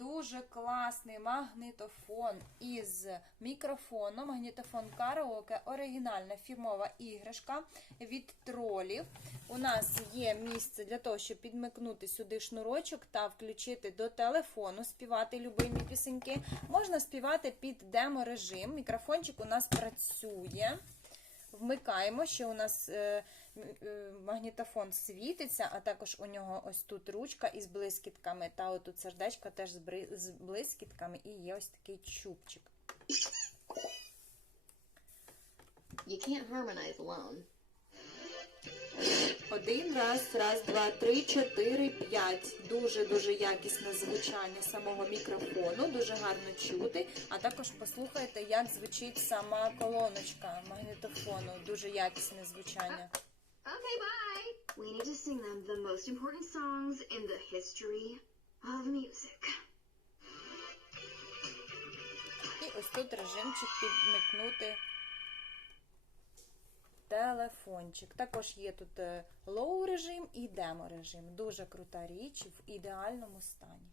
дуже класний магнітофон із мікрофоном. Магнітофон караоке, оригінальна фірмова іграшка від тролів. У нас є місце для того, щоб підмикнути сюди шнурочок та включити до телефону, співати любимі пісеньки. Можна співати під демо-режим. Мікрофончик у нас працює. Вмикаємо, що у нас е, е, магнітофон світиться, а також у нього ось тут ручка із блискітками, та отут сердечко теж з блискітками, і є ось такий чубчик. You can't harmonize alone. Один раз, раз, два, три, чотири, п'ять. Дуже дуже якісне звучання самого мікрофону, дуже гарно чути. А також послухайте, як звучить сама колоночка магнітофону. Дуже якісне звучання. Okay, bye. We need to sing them the most important songs in the history of music. І ось тут режимчик підмикнути телефончик. Також є тут лоу режим і демо режим. Дуже крута річ в ідеальному стані.